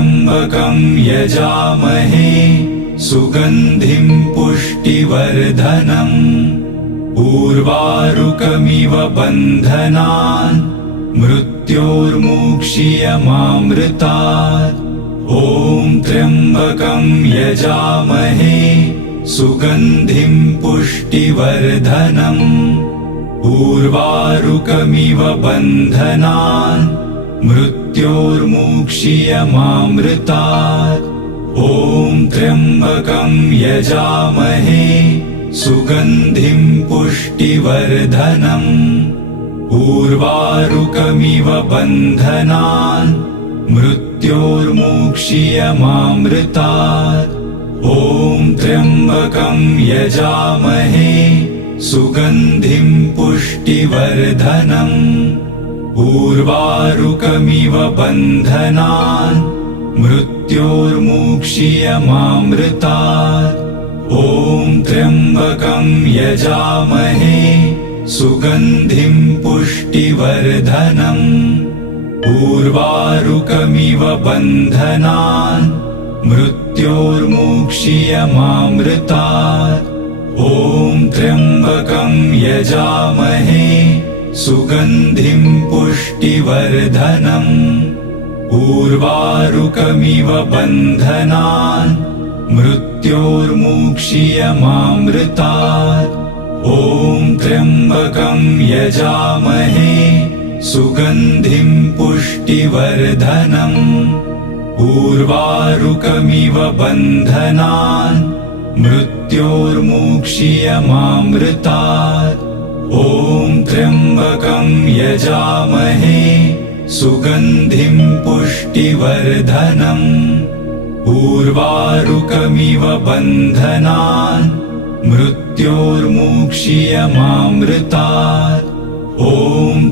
त्र्यम्बकं यजामहे सुगन्धिं पुष्टिवर्धनम् उर्वारुकमिव बन्धनान् मृत्योर्मुक्षीयमामृतात्। ॐ त्र्यम्बकं यजामहे सुगन्धिं पुष्टिवर्धनम् उर्वारुकमिव बन्धनान् मृत्योर्मुक्षीयमामृतात्। ॐ त्र्यम्बकं यजामहे सुगन्धिं पुष्टिवर्धनम् उर्वारुकमिव बन्धनान् मृत्योर्मुक्षीयमामृतात्। ॐ त्र्यम्बकं यजामहे सुगन्धिं पुष्टिवर्धनम् उर्वारुकमिव बन्धनान् मृत्योर्मुक्षीयमामृतात्। ॐ त्र्यम्बकं यजामहे सुगन्धिं पुष्टिवर्धनम् उर्वारुकमिव बन्धनान् मृत्योर्मुक्षीयमामृतात्। ॐ त्र्यम्बकं यजामहे सुगन्धिं पुष्टिवर्धनम् उर्वारुकमिव बन्धनान् मृत्योर्मुक्षीयमामृतात्। ॐ त्र्यम्बकं यजामहे सुगन्धिं पुष्टिवर्धनम् उर्वारुकमिव बन्धनान् मृत्योर्मुक्षीयमामृतात्। ॐ त्र्यम्बकं यजामहे सुगन्धिं पुष्टिवर्धनम् उर्वारुकमिव बन्धनान् मृत्योर्मुक्षीयमामृतात्। ॐ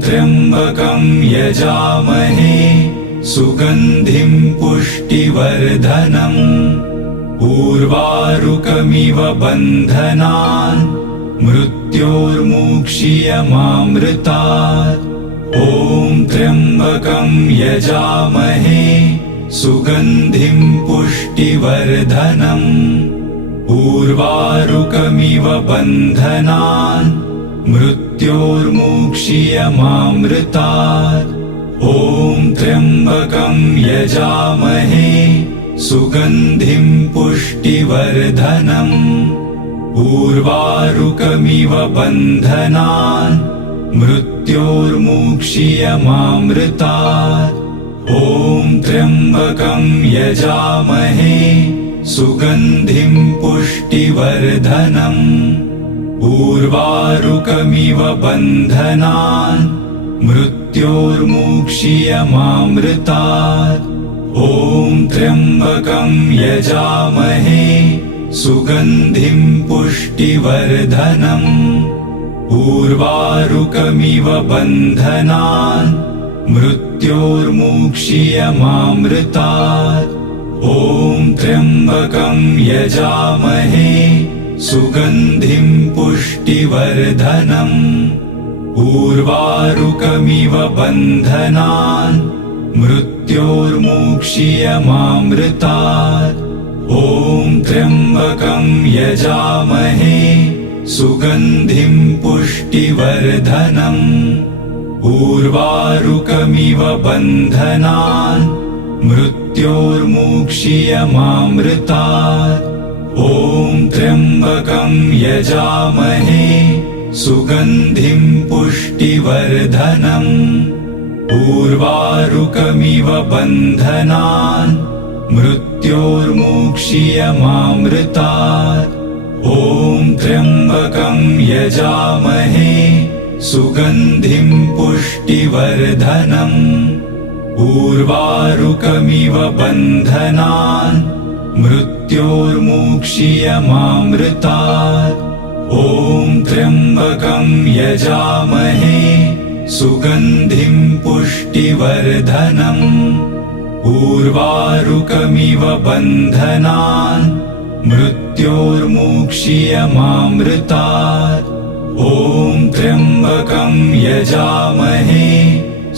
त्र्यम्बकं यजामहे सुगन्धिं पुष्टिवर्धनम् उर्वारुकमिव बन्धनान् मृत्योर्मुक्षीयमामृतात्। ॐ त्र्यम्बकं यजामहे सुगन्धिं पुष्टिवर्धनम् उर्वारुकमिव बन्धनान् मृत्योर्मुक्षीयमामृतात्। ॐ त्र्यम्बकं यजामहे सुगन्धिं पुष्टिवर्धनम् उर्वारुकमिव बन्धनान् मृत्योर्मुक्षीयमामृतात्। ॐ त्र्यम्बकं यजामहे सुगन्धिं पुष्टिवर्धनम् उर्वारुकमिव बन्धनान् मृत्योर्मुक्षीयमामृतात्। ॐ त्र्यम्बकं यजामहे सुगन्धिं पुष्टिवर्धनम् उर्वारुकमिव बन्धनान् मृत्योर्मुक्षीयमामृतात्। ॐ त्र्यम्बकं यजामहे सुगन्धिं पुष्टिवर्धनम् उर्वारुकमिव बन्धनान् मृत्योर्मुक्षीयमामृतात्। ॐ त्र्यम्बकं यजामहे सुगन्धिं पुष्टिवर्धनम् उर्वारुकमिव बन्धनान् मृत्योर्मुक्षीयमामृतात्। ॐ त्र्यम्बकं यजामहे सुगन्धिं पुष्टिवर्धनम् उर्वारुकमिव बन्धनान् मृत्योर्मुक्षीयमामृतात्। ॐ त्र्यम्बकं यजामहे सुगन्धिं पुष्टिवर्धनम् उर्वारुकमिव बन्धनान् मृत्योर्मुक्षीयमामृतात्। ॐ त्र्यम्बकं यजामहे सुगन्धिं पुष्टिवर्धनम् उर्वारुकमिव बन्धनान् मृत्योर्मुक्षीयमामृतात्। ॐ त्र्यम्बकं यजामहे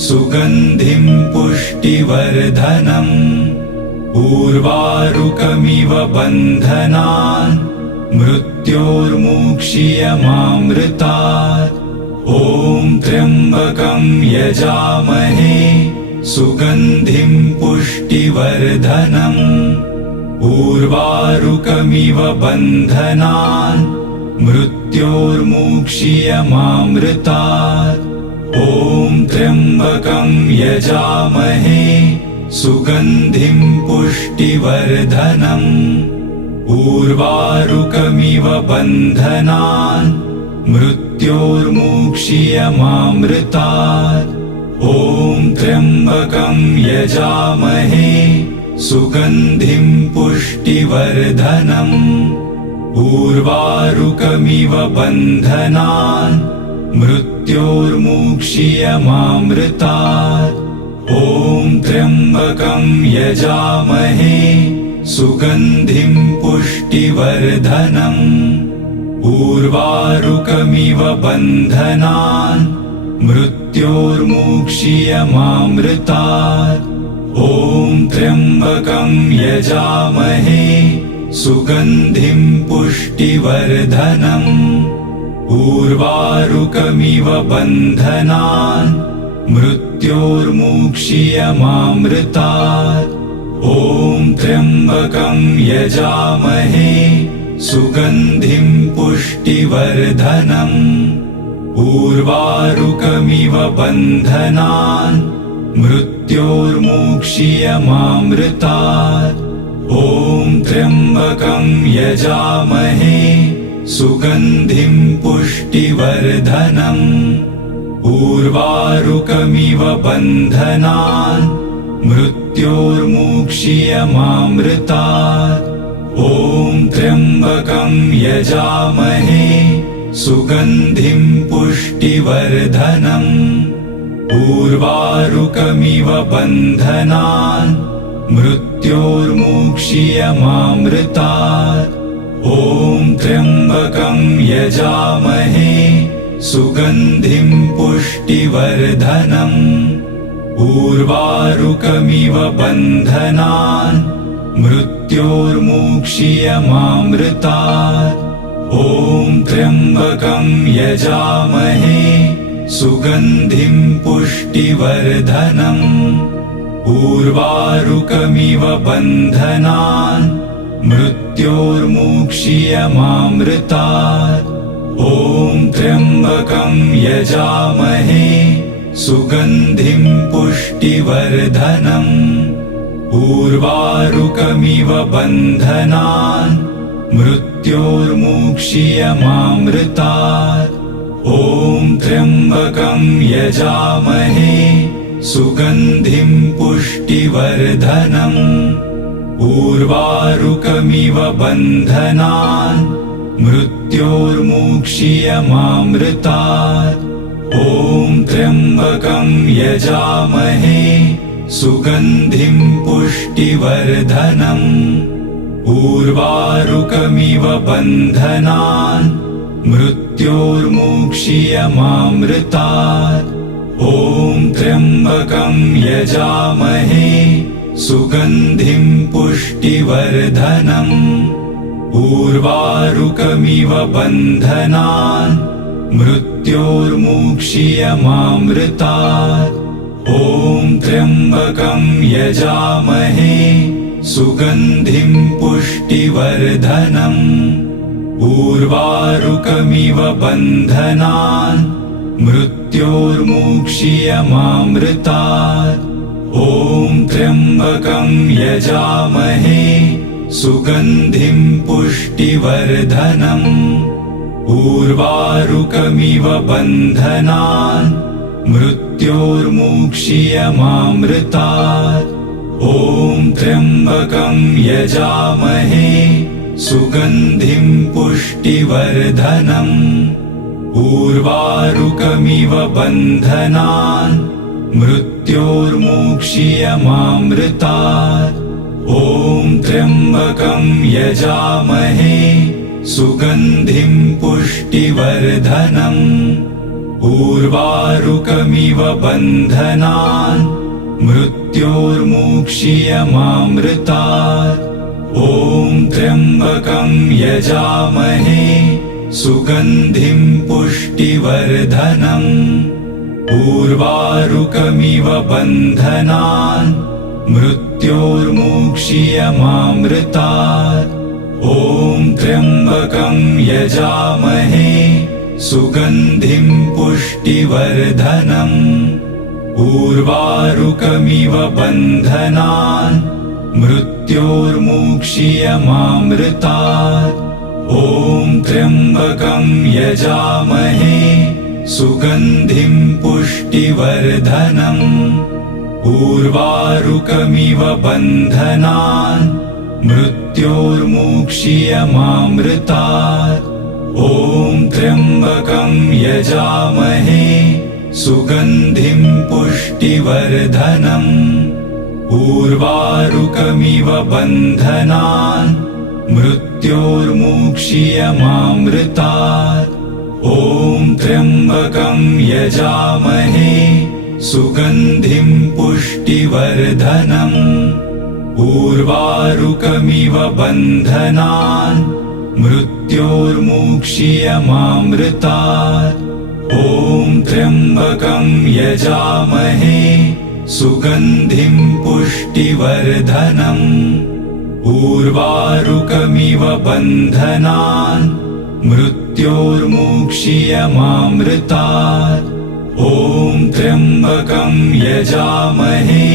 सुगन्धिं पुष्टिवर्धनम् उर्वारुकमिव बन्धनान् मृत्योर्मुक्षीयमामृतात्। ॐ त्र्यम्बकं यजामहे सुगन्धिं पुष्टिवर्धनम्। उर्वारुकमिव बन्धनान् मृत्योर्मुक्षीयमामृतात्। ॐ त्र्यम्बकं यजामहे सुगन्धिं पुष्टिवर्धनम्। उर्वारुकमिव बन्धनान् मृत्योर्मुक्षीयमामृतात्। ॐ त्र्यम्बकं यजामहे सुगन्धिं पुष्टिवर्धनम्। उर्वारुकमिव बन्धनान् मृत्योर्मुक्षीयमामृतात्। ॐ त्र्यम्बकं यजामहे सुगन्धिं पुष्टिवर्धनम्। उर्वारुकमिव बन्धनान् मृत्योर्मुक्षीयमामृतात्। ॐ त्र्यम्बकं यजामहे सुगन्धिं पुष्टिवर्धनम्। उर्वारुकमिव बन्धनान् मृत्योर्मुक्षीयमामृतात्। ॐ त्र्यम्बकं यजामहे सुगन्धिं पुष्टिवर्धनम्। उर्वारुकमिव बन्धनान् मृत्योर्मुक्षीयमामृतात्। ॐ त्र्यम्बकं यजामहे सुगन्धिं पुष्टिवर्धनम्। उर्वारुकमिव बन्धनान् मृत्योर्मुक्षीयमामृतात्। ॐ त्र्यम्बकं यजामहे सुगन्धिं पुष्टिवर्धनम्। उर्वारुकमिव बन्धनान् मृत्योर्मुक्षीयमामृतात्। ॐ त्र्यम्बकं यजामहे सुगन्धिं पुष्टिवर्धनम्। उर्वारुकमिव बन्धनान् मृत्योर्मुक्षीयमामृतात्। ॐ त्र्यम्बकं यजामहे सुगन्धिं पुष्टिवर्धनम्। उर्वारुकमिव बन्धनान् मृत्योर्मुक्षीयमामृतात्। ॐ त्र्यम्बकं यजामहे सुगन्धिं पुष्टिवर्धनम्। उर्वारुकमिव बन्धनान् मृत्योर्मुक्षीयमामृतात्। ॐ त्र्यम्बकं यजामहे सुगन्धिं पुष्टिवर्धनम्। उर्वारुकमिव बन्धनान् मृत्योर्मुक्षीयमामृतात्। ॐ त्र्यम्बकं यजामहे सुगन्धिं पुष्टिवर्धनम्। उर्वारुकमिव बन्धनान् मृत्योर्मुक्षीयमामृतात्। ॐ त्र्यम्बकं यजामहे सुगन्धिं पुष्टिवर्धनम्। उर्वारुकमिव बन्धनान् मृत्योर्मुक्षीयमामृतात्। ॐ त्र्यम्बकं यजामहे सुगन्धिं पुष्टिवर्धनम्। उर्वारुकमिव बन्धनान् मृत्योर्मुक्षीयमामृतात्। ॐ त्र्यम्बकं यजामहे सुगन्धिं पुष्टिवर्धनम्। उर्वारुकमिव बन्धनान् मृत्योर्मुक्षीयमामृतात्। ॐ त्र्यम्बकं यजामहे सुगन्धिं पुष्टिवर्धनम्। उर्वारुकमिव बन्धनान् मृत्योर्मुक्षीयमामृतात्। ॐ त्र्यम्बकं यजामहे सुगन्धिं पुष्टिवर्धनम्। उर्वारुकमिव बन्धनान् मृत्योर्मुक्षीयमामृतात्। ॐ त्र्यम्बकं यजामहे सुगन्धिं पुष्टिवर्धनम्। उर्वारुकमिव बन्धनान् मृत्योर्मुक्षीयमामृतात्। ॐ त्र्यम्बकं यजामहे सुगन्धिं पुष्टिवर्धनम्। उर्वारुकमिव बन्धनान् मृत्योर्मुक्षीयमामृतात्। ॐ त्र्यम्बकं यजामहे सुगन्धिं पुष्टिवर्धनम्। उर्वारुकमिव बन्धनान् मृत्योर्मुक्षीयमामृतात्। ॐ त्र्यम्बकं यजामहे सुगन्धिं पुष्टिवर्धनम्। उर्वारुकमिव बन्धनान् मृत्योर्मुक्षीयमामृतात्। ॐ त्र्यम्बकं यजामहे सुगन्धिं पुष्टिवर्धनम्। उर्वारुकमिव बन्धनान् मृत्योर्मुक्षीयमामृतात्। ॐ त्र्यम्बकं यजामहे सुगन्धिं पुष्टिवर्धनम्। उर्वारुकमिव बन्धनान् मृत्योर्मुक्षीयमामृतात्। ॐ त्र्यम्बकं यजामहे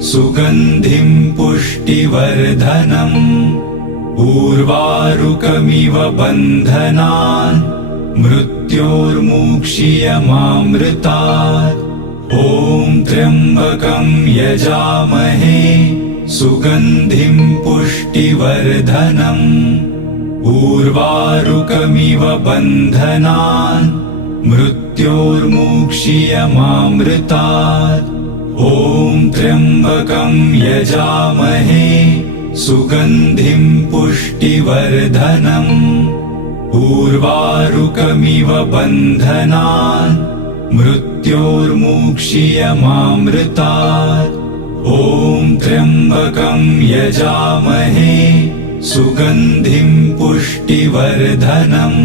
सुगन्धिं पुष्टिवर्धनम्। उर्वारुकमिव बन्धनान् मृत्योर्मुक्षीयमामृतात्। ॐ त्र्यम्बकं यजामहे सुगन्धिं पुष्टिवर्धनम्। उर्वारुकमिव बन्धनान् मृत्योर्मुक्षीयमामृतात्। ॐ त्र्यम्बकं यजामहे सुगन्धिं पुष्टिवर्धनम्। उर्वारुकमिव बन्धनान् मृत्योर्मुक्षीयमामृतात्। ॐ त्र्यम्बकं यजामहे सुगन्धिं पुष्टिवर्धनम्।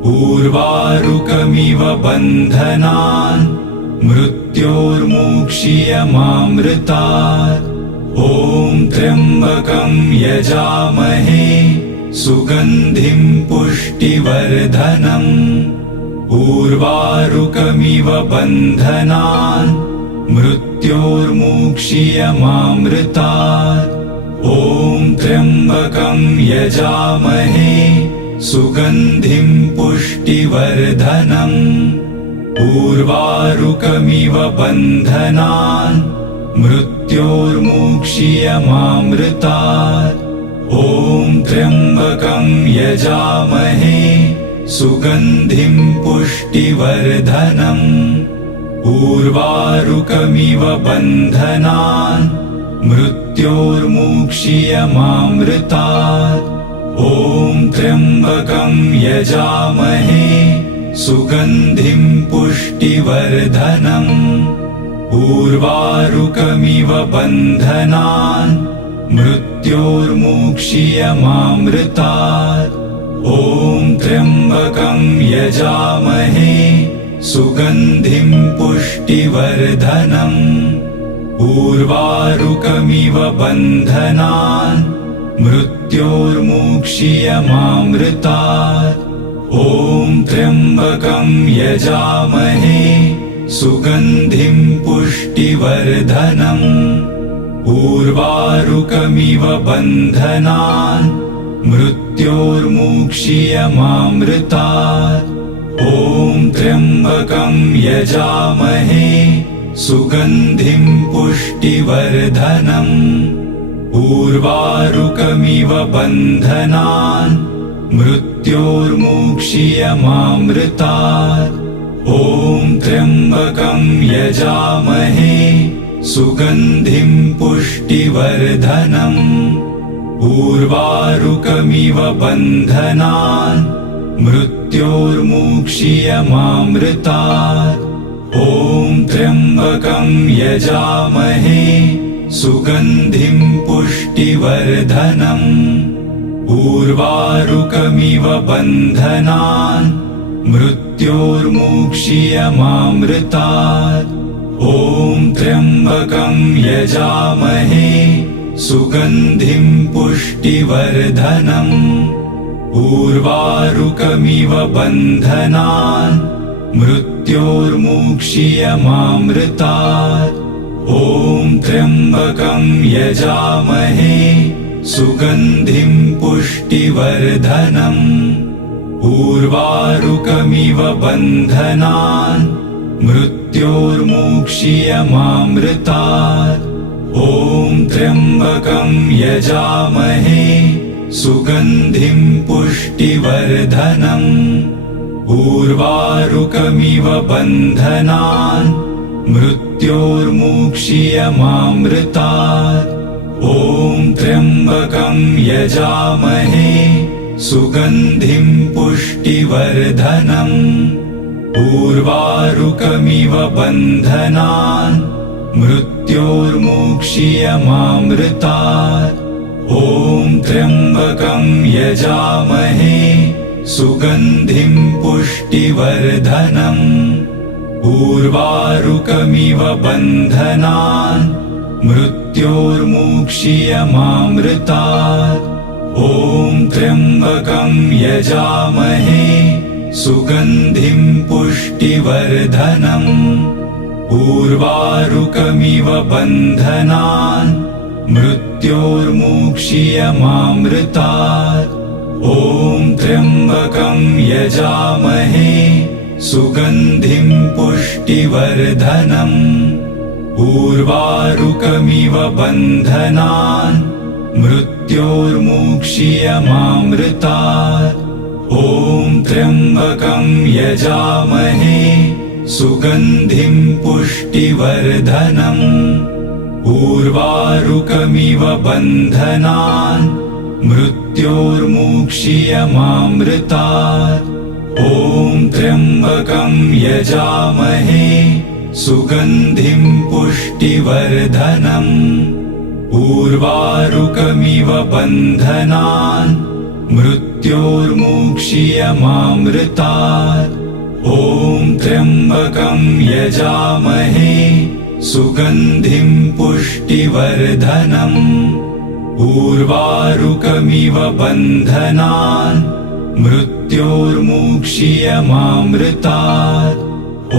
उर्वारुकमिव बन्धनान् मृत्योर्मुक्षीयमामृतात्। ॐ त्र्यम्बकं यजामहे सुगन्धिं पुष्टिवर्धनम्। उर्वारुकमिव बन्धनान् मृत्योर्मुक्षीयमामृतात्। ॐ त्र्यम्बकं यजामहे सुगन्धिं पुष्टिवर्धनम्। उर्वारुकमिव बन्धनान् मृत्योर्मुक्षीयमामृतात्। ॐ त्र्यम्बकं यजामहे सुगन्धिं पुष्टिवर्धनम्। उर्वारुकमिव बन्धनान् मृत्योर्मुक्षीयमामृतात्। ॐ त्र्यम्बकं यजामहे सुगन्धिं पुष्टिवर्धनम्। उर्वारुकमिव बन्धनान् मृत्योर्मुक्षीयमामृतात्। ॐ त्र्यम्बकं यजामहे सुगन्धिं पुष्टिवर्धनम्। उर्वारुकमिव बन्धनान् मृत्योर्मुक्षीयमामृतात्। ॐ त्र्यम्बकं यजामहे सुगन्धिं पुष्टिवर्धनम्। उर्वारुकमिव बन्धनान् मृत्योर्मुक्षीयमामृतात्। ॐ त्र्यम्बकं यजामहे सुगन्धिं पुष्टिवर्धनम्। उर्वारुकमिव बन्धनान् मृत्योर्मुक्षीयमामृतात्। ॐ त्र्यम्बकं यजामहे सुगन्धिं पुष्टिवर्धनम्। उर्वारुकमिव बन्धनान् मृत्योर्मुक्षीयमामृतात्। ॐ त्र्यम्बकं यजामहे सुगन्धिं पुष्टिवर्धनम् उर्वारुकमिव बन्धनान् मृत्योर्मुक्षीयमामृतात् ॐ त्र्यम्बकं यजामहे सुगन्धिं पुष्टिवर्धनम् उर्वारुकमिव बन्धनान् मृत्योर्मुक्षीयमामृतात् ॐ त्र्यम्बकं यजामहे सुगन्धिं पुष्टिवर्धनम् उर्वारुकमिव बन्धनान् मृत्योर्मुक्षीयमामृतात् ॐ त्र्यम्बकं यजामहे सुगन्धिं पुष्टिवर्धनम् उर्वारुकमिव बन्धनान् मृत्योर्मुक्षीयमामृतात् ॐ त्र्यम्बकं यजामहे सुगन्धिं पुष्टिवर्धनम् उर्वारुकमिव बन्धनान् मृत्योर्मुक्षीयमामृतात् ॐ त्र्यम्बकं यजामहे सुगन्धिं पुष्टिवर्धनम् उर्वारुकमिव बन्धनान् मृत्योर्मुक्षीयमामृतात् ॐ त्र्यम्बकं यजामहे सुगन्धिं पुष्टिवर्धनम् उर्वारुकमिव बन्धनान् मृत्योर्मुक्षीयमामृतात् ॐ त्र्यम्बकं यजामहे सुगन्धिं पुष्टिवर्धनम् उर्वारुकमिव बन्धनान् मृत्योर्मुक्षीयमामृतात् ॐ त्र्यम्बकं यजामहे सुगन्धिं पुष्टिवर्धनम् उर्वारुकमिव बन्धनान् मृत्योर्मुक्षीयमामृतात् ॐ त्र्यम्बकं यजामहे सुगन्धिं पुष्टिवर्धनम् उर्वारुकमिव बन्धनान् मृत्योर्मुक्षीयमामृतात् ॐ त्र्यम्बकं यजामहे सुगन्धिं पुष्टिवर्धनम् उर्वारुकमिव बन्धनान् मृत्योर्मुक्षीयमामृतात्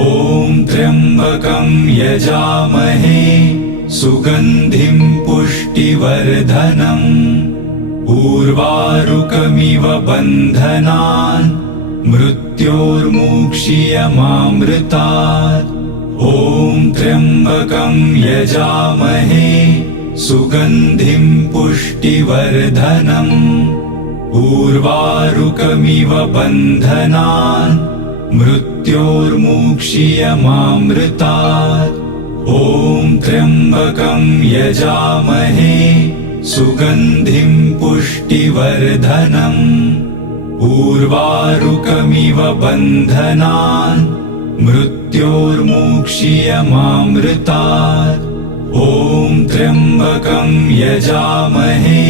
ॐ त्र्यम्बकं यजामहे सुगन्धिं पुष्टिवर्धनम् उर्वारुकमिव बन्धनान् मृत्योर्मुक्षीयमामृतात् ॐ त्र्यम्बकं यजामहे सुगन्धिं पुष्टिवर्धनम् उर्वारुकमिव बन्धनान् मृत्योर्मुक्षीयमामृतात् ॐ त्र्यम्बकं यजामहे सुगन्धिं पुष्टिवर्धनम् उर्वारुकमिव बन्धनान् मृत्योर्मुक्षीयमामृतात् ॐ त्र्यम्बकं यजामहे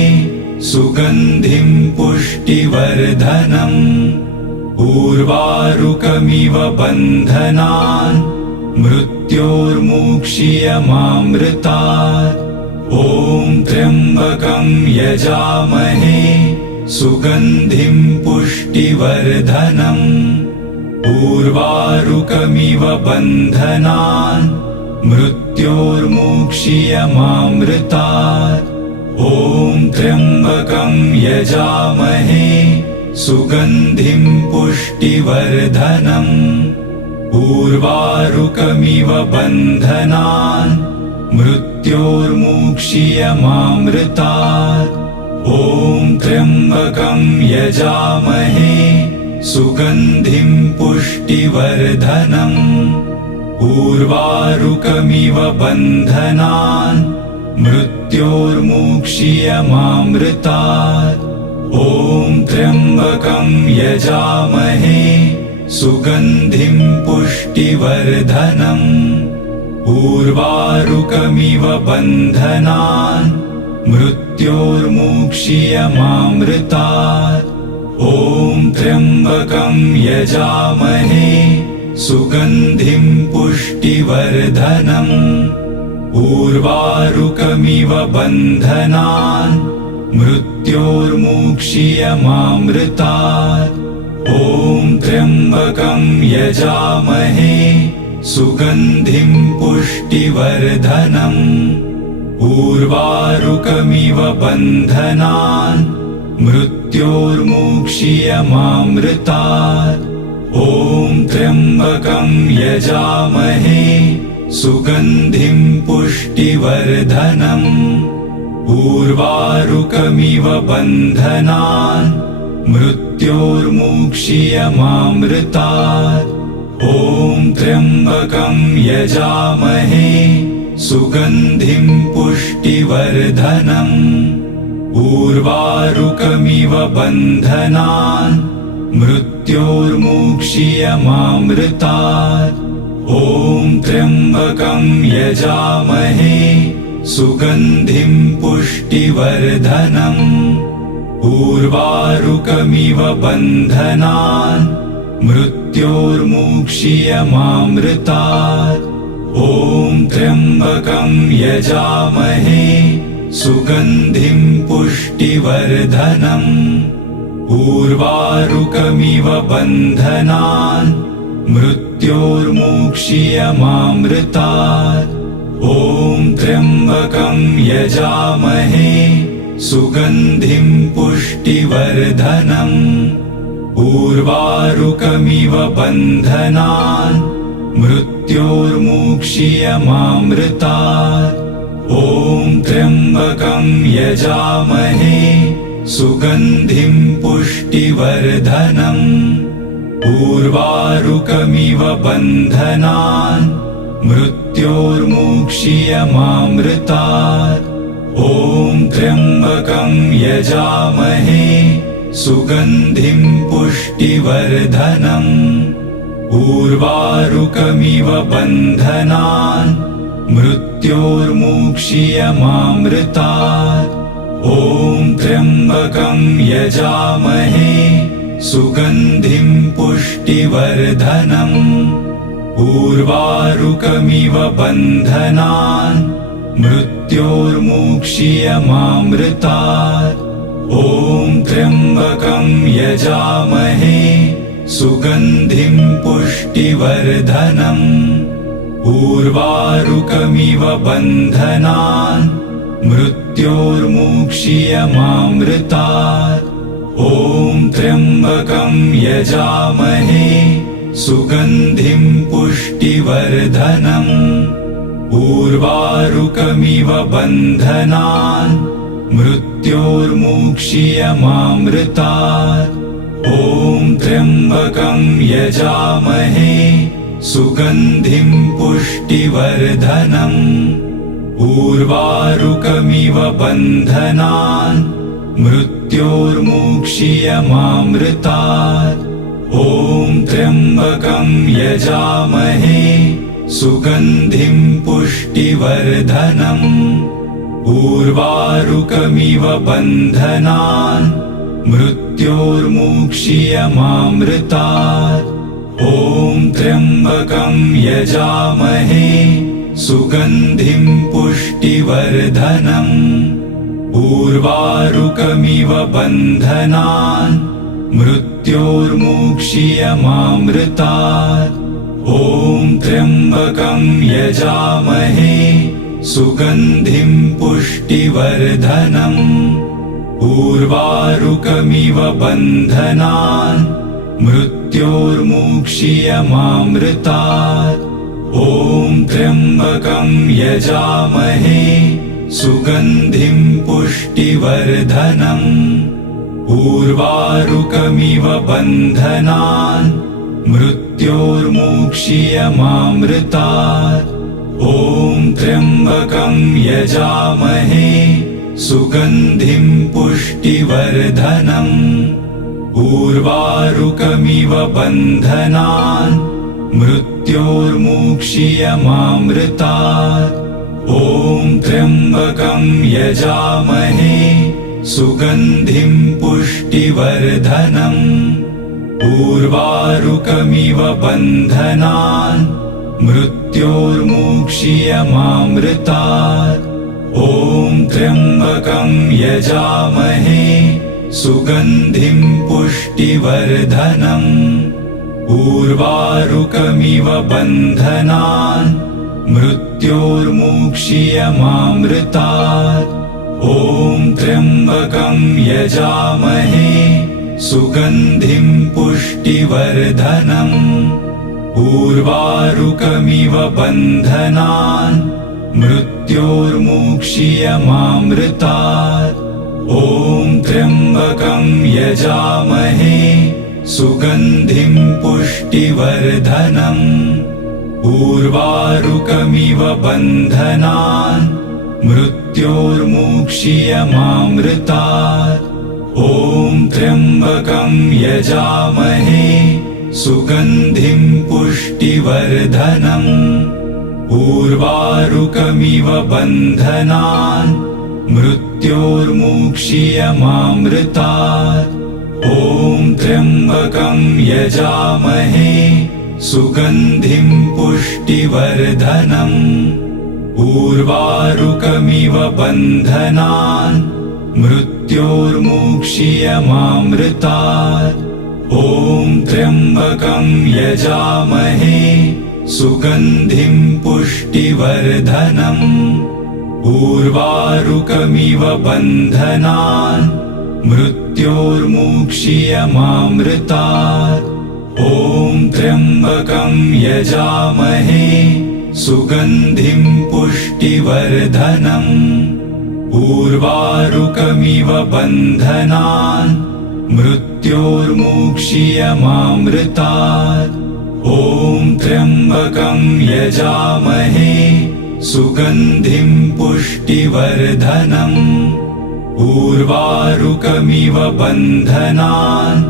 सुगन्धिं पुष्टिवर्धनम् उर्वारुकमिव बन्धनान् मृत्योर्मुक्षीयमामृतात् ॐ त्र्यम्बकं यजामहे सुगन्धिं पुष्टिवर्धनम् उर्वारुकमिव बन्धनान् मृत्योर्मुक्षीयमामृतात् ॐ त्र्यम्बकं यजामहे सुगन्धिं पुष्टिवर्धनम् उर्वारुकमिव बन्धनान् मृत्योर्मुक्षीयमामृतात् ॐ त्र्यम्बकं यजामहे सुगन्धिं पुष्टिवर्धनम् उर्वारुकमिव बन्धनान् मृत्योर्मुक्षीयमामृतात् ॐ त्र्यम्बकं यजामहे सुगन्धिं पुष्टिवर्धनम् उर्वारुकमिव बन्धनान् मृत्योर्मुक्षीयमामृतात् ॐ त्र्यम्बकं यजामहे सुगन्धिं पुष्टिवर्धनम् उर्वारुकमिव बन्धनान् मृत्योर्मुक्षीयमामृतात् ॐ त्र्यम्बकं यजामहे सुगन्धिं पुष्टिवर्धनम् उर्वारुकमिव बन्धनान् मृत्योर्मुक्षीयमामृतात् ॐ त्र्यम्बकं यजामहे सुगन्धिं पुष्टिवर्धनम् उर्वारुकमिव बन्धनान् मृत्योर्मुक्षीयमामृतात् ॐ त्र्यम्बकं यजामहे सुगन्धिं पुष्टिवर्धनम् उर्वारुकमिव बन्धनान् मृत्योर्मुक्षीयमामृतात् ॐ त्र्यम्बकं यजामहे सुगन्धिं पुष्टिवर्धनम् उर्वारुकमिव बन्धनान् मृत्योर्मुक्षीयमामृतात् ॐ त्र्यम्बकं यजामहे सुगन्धिं पुष्टिवर्धनम् उर्वारुकमिव बन्धनान् मृत्योर्मुक्षीयमामृतात् ॐ त्र्यम्बकं यजामहे सुगन्धिं पुष्टिवर्धनम् उर्वारुकमिव बन्धनान् मृत्योर्मुक्षीयमामृतात् ॐ त्र्यम्बकं यजामहे सुगन्धिं पुष्टिवर्धनम् उर्वारुकमिव बन्धनान् मृत्योर्मुक्षीयमामृतात् ॐ त्र्यम्बकं यजामहे सुगन्धिं पुष्टिवर्धनम् उर्वारुकमिव बन्धनान् मृत्योर्मुक्षीयमामृतात् ॐ त्र्यम्बकं यजामहे सुगन्धिं पुष्टिवर्धनम् उर्वारुकमिव बन्धनान् मृत्योर्मुक्षीयमामृतात् ॐ त्र्यम्बकं यजामहे सुगन्धिं पुष्टिवर्धनम् उर्वारुकमिव बन्धनान् मृत्योर्मुक्षीयमामृतात् ॐ त्र्यम्बकं यजामहे सुगन्धिं पुष्टिवर्धनम् उर्वारुकमिव बन्धनान् मृत्योर्मुक्षीयमामृतात् ॐ त्र्यम्बकं यजामहे सुगन्धिं पुष्टिवर्धनम् उर्वारुकमिव बन्धनान् मृत्योर्मुक्षीयमामृतात् ॐ त्र्यम्बकं यजामहे सुगन्धिं पुष्टिवर्धनम् उर्वारुकमिव बन्धनान् मृत्योर्मुक्षीयमामृतात् ॐ त्र्यम्बकं यजामहे सुगन्धिं पुष्टिवर्धनम् उर्वारुकमिव बन्धनान् मृत्योर्मुक्षीयमामृतात् ॐ त्र्यम्बकं यजामहे सुगन्धिं पुष्टिवर्धनम् उर्वारुकमिव बन्धनान् मृत्योर्मुक्षीयमामृतात् ॐ त्र्यम्बकं यजामहे सुगन्धिं पुष्टिवर्धनम् उर्वारुकमिव बन्धनान् मृत्योर्मुक्षीयमामृतात् ॐ त्र्यम्बकं यजामहे सुगन्धिं पुष्टिवर्धनम् उर्वारुकमिव बन्धनान् मृत्योर्मुक्षीयमामृतात्। ॐ त्र्यम्बकं यजामहे सुगन्धिं पुष्टिवर्धनम्। उर्वारुकमिव बन्धनान् मृत्योर्मुक्षीयमामृतात्। ॐ त्र्यम्बकं यजामहे सुगन्धिं पुष्टिवर्धनम्। उर्वारुकमिव बन्धनान् मृत्योर्मुक्षीयमामृतात्। ॐ त्र्यम्बकं यजामहे सुगन्धिं पुष्टिवर्धनम्। उर्वारुकमिव बन्धनान् मृत्योर्मुक्षीयमामृतात्। ॐ त्र्यम्बकं यजामहे सुगन्धिं पुष्टिवर्धनम्। उर्वारुकमिव बन्धनान् मृत्योर्मुक्षीयमामृतात्। ॐ त्र्यम्बकं यजामहे सुगन्धिं पुष्टिवर्धनम्। उर्वारुकमिव बन्धनान् मृत्योर्मुक्षीयमामृतात्। ॐ त्र्यम्बकं यजामहे सुगन्धिं पुष्टिवर्धनम्। उर्वारुकमिव बन्धनान् मृत्योर्मुक्षीयमामृतात्। ॐ त्र्यम्बकं यजामहे सुगन्धिं पुष्टिवर्धनम्। उर्वारुकमिव बन्धनान् मृत्योर्मुक्षीयमामृतात्। ॐ त्र्यम्बकं यजामहे सुगन्धिं पुष्टिवर्धनम्। उर्वारुकमिव बन्धनान् मृत्योर्मुक्षीयमामृतात्। ॐ त्र्यम्बकं यजामहे सुगन्धिं पुष्टिवर्धनम्। उर्वारुकमिव बन्धनान्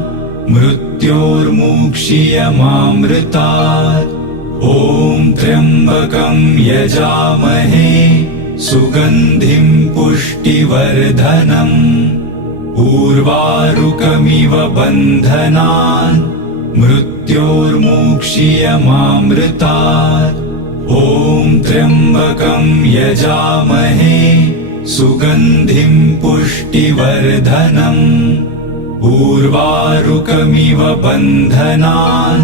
मृत्योर्मुक्षीयमामृतात्। ॐ त्र्यम्बकं यजामहे सुगन्धिं पुष्टिवर्धनम्। उर्वारुकमिव बन्धनान् मृत्योर्मुक्षीयमामृतात्। ॐ त्र्यम्बकं यजामहे सुगन्धिं पुष्टिवर्धनम्। उर्वारुकमिव बन्धनान्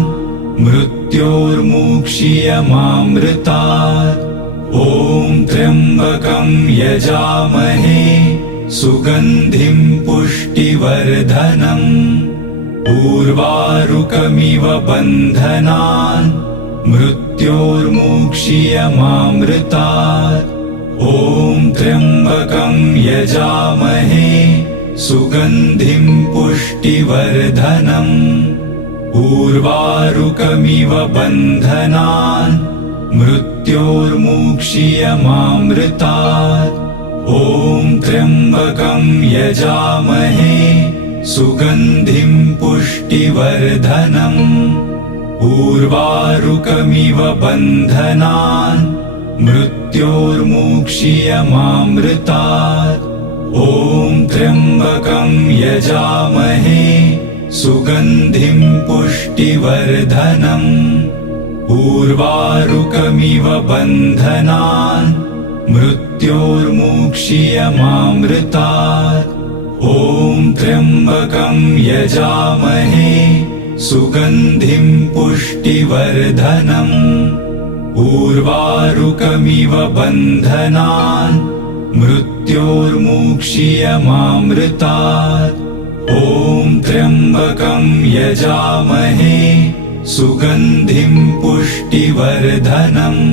मृत्योर्मुक्षीयमामृतात्। ॐ त्र्यम्बकं यजामहे सुगन्धिं पुष्टिवर्धनम्। उर्वारुकमिव बन्धनान् मृत्योर्मुक्षीयमामृतात्। ॐ त्र्यम्बकं यजामहे सुगन्धिं पुष्टिवर्धनम्। उर्वारुकमिव बन्धनान् मृत्योर्मुक्षीयमामृतात्। ॐ त्र्यम्बकं यजामहे सुगन्धिं पुष्टिवर्धनम्। उर्वारुकमिव बन्धनान् मृत्योर्मुक्षीयमामृतात्। ॐ त्र्यम्बकं यजामहे सुगन्धिं पुष्टिवर्धनम्। उर्वारुकमिव बन्धनान् मृत्योर्मुक्षीयमामृतात्। ॐ त्र्यम्बकं यजामहे सुगन्धिं पुष्टिवर्धनम्। उर्वारुकमिव बन्धनान् मृत्योर्मुक्षीयमामृतात्। ॐ त्र्यम्बकं यजामहे सुगन्धिं पुष्टिवर्धनम्।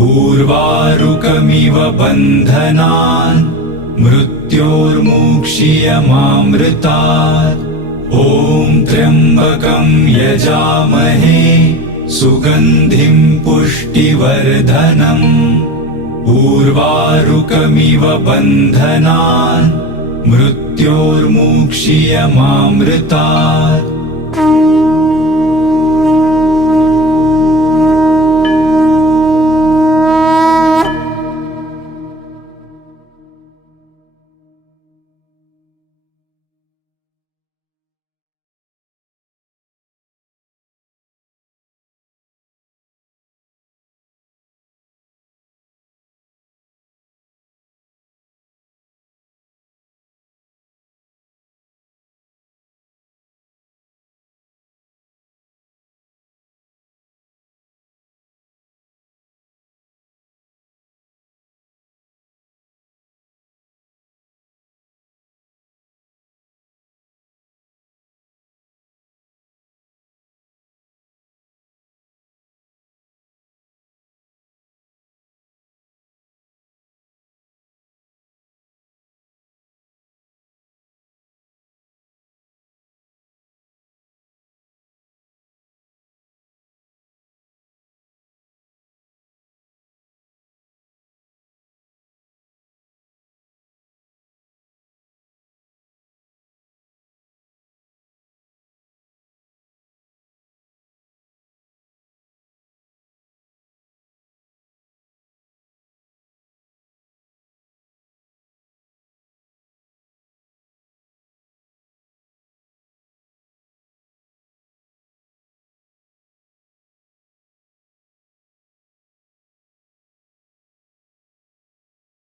उर्वारुकमिव बन्धनान् मृत्योर्मुक्षीयमामृतात्। ॐ त्र्यम्बकं यजामहे सुगन्धिं पुष्टिवर्धनम्। उर्वारुकमिव बन्धनान् मृत्योर्मुक्षीयमामृतात्